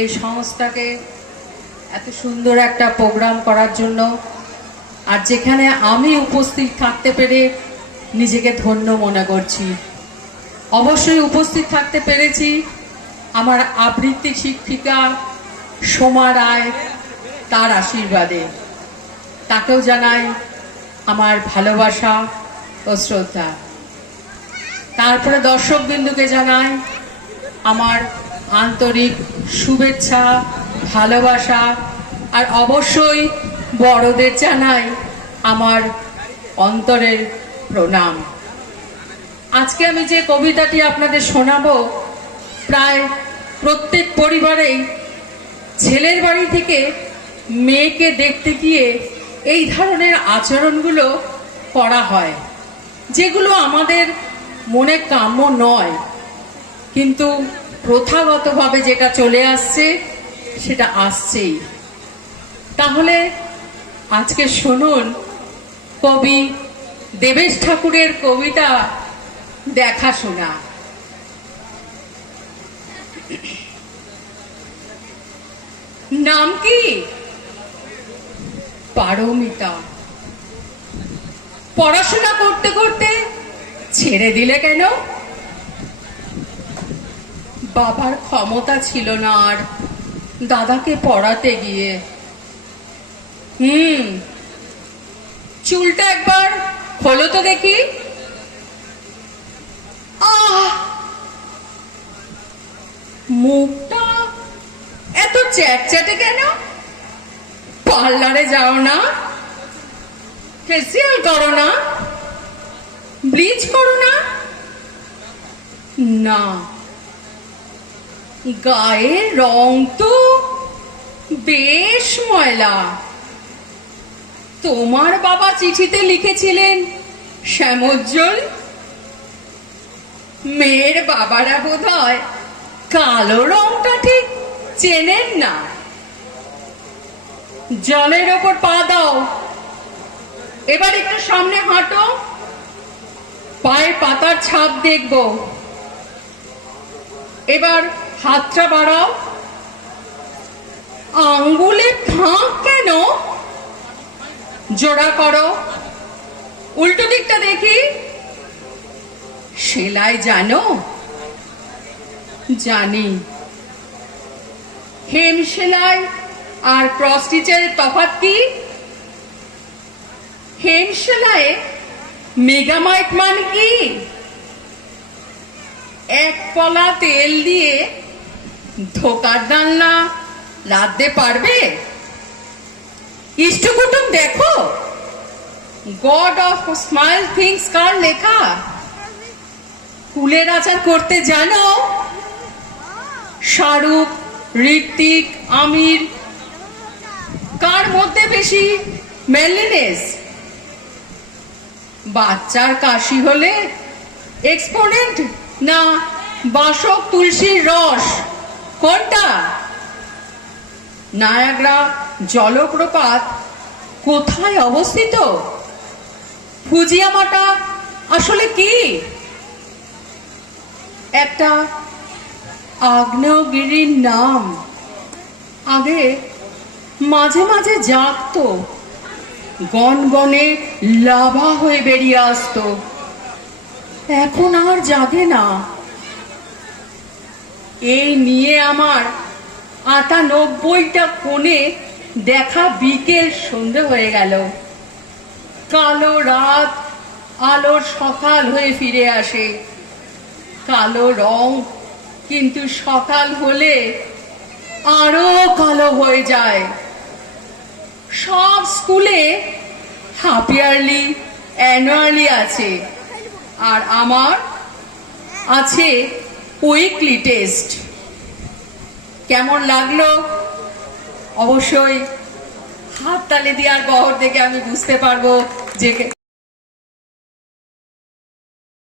এই সংস্থাকে এত সুন্দর একটা প্রোগ্রাম করার জন্য, আর যেখানে আমি উপস্থিত থাকতে পেরে নিজেকে ধন্য মনে করছি। অবশ্যই উপস্থিত থাকতে পেরেছি আমার আবৃত্তি শিক্ষিকা সোমা রায়, তার আশীর্বাদে। তাকেও জানাই আমার ভালোবাসা ও শ্রদ্ধা। তারপরে দর্শকবৃন্দুকে জানাই আমার আন্তরিক শুভেচ্ছা, ভালোবাসা, আর অবশ্যই বড়দের জানাই আমার অন্তরের প্রণাম। আজকে আমি যে কবিতাটি আপনাদের শোনাবো, প্রায় প্রত্যেক পরিবারেই ছেলের বাড়ি থেকে মেয়েকে দেখতে গিয়ে এই ধরনের আচরণগুলো করা হয়, যেগুলো আমাদের মনে কাম্য নয়, কিন্তু প্রথাগতভাবে যেটা চলে আসছে সেটা আসছেই। তাহলে আজকে শুনুন কবি দেবেশ ঠাকুরের কবিতা দেখাশোনা। নাম কি? পারমিতা। পড়াশোনা করতে করতে ছেড়ে দিলে কেন? বাবার ক্ষমতা ছিল না আর দাদাকে পড়াতে গিয়ে। চুলটা একবার খোলো তো দেখি। মুখটা এত চ্যাটচ্যাটে কেন? পার্লারে যাও না? ফেসিয়াল করো না? ব্লিচ করো না? না, গায়ে রং তো বেশ ময়লা। তোমার বাবা চিঠিতে লিখেছিলেন শ্যামোজ্জ্বল। মেয়ের বাবারা বোধহয় কালো রংটা ঠিক চেনেন না। জলের ওপর পা দাও, এবার একটু সামনে হাঁটো, পায়ের পাতার ছাপ দেখব। এবার হাতটা বাড়াও। আঙ্গুলে ফাঁক কেন? জোড়া করো। উল্টো দিকটা দেখি। সেলাই জানো? জানি। হেম সেলাই আর ক্রস স্টিচের তফাৎ কি? হেম সেলাই মেগামাইট মানে কি? এক পলা তেল দিয়ে ধোকার ডালনা লাদতে পারবে? ইষ্টকুটুম দেখো, গড অফ স্মাইল থিংস কার লেখা? ফুলের আচার করতে জানো? শাহরুখ, ঋত্বিক, আমির, কার মধ্যে বেশি মেনলিনেস? বাচ্চার কাশি হলে এক্সপোনেন্ট না বাসক তুলসীর রস, কোনটা? নায়াগ্রা জলপ্রপাত কোথায় অবস্থিত? ফুজিয়ামাটা আসলে কি? একটা আগ্নেয়গিরির নাম। আগে মাঝে মাঝে জাগতো, গনগনে লাভা হয়ে বেরিয়ে আসতো। এখন আর জাগে না। এই নিয়ে আমার ৯৮টা কোণে দেখা বিকেল সন্ধে হয়ে গেল। কালো রাত আলোর সকাল হয়ে ফিরে আসে। কালো রং কিন্তু সকাল হলে আরো কালো হয়ে যায়। সব স্কুলে হাফ ইয়ারলি, অ্যানুয়ালি আছে, আর আমার আছে উইকলি টেস্ট। কেমন লাগলো? অবশ্যই হাততালি দিয়ে আর বহর দেখে আমি বুঝতে পারবো যে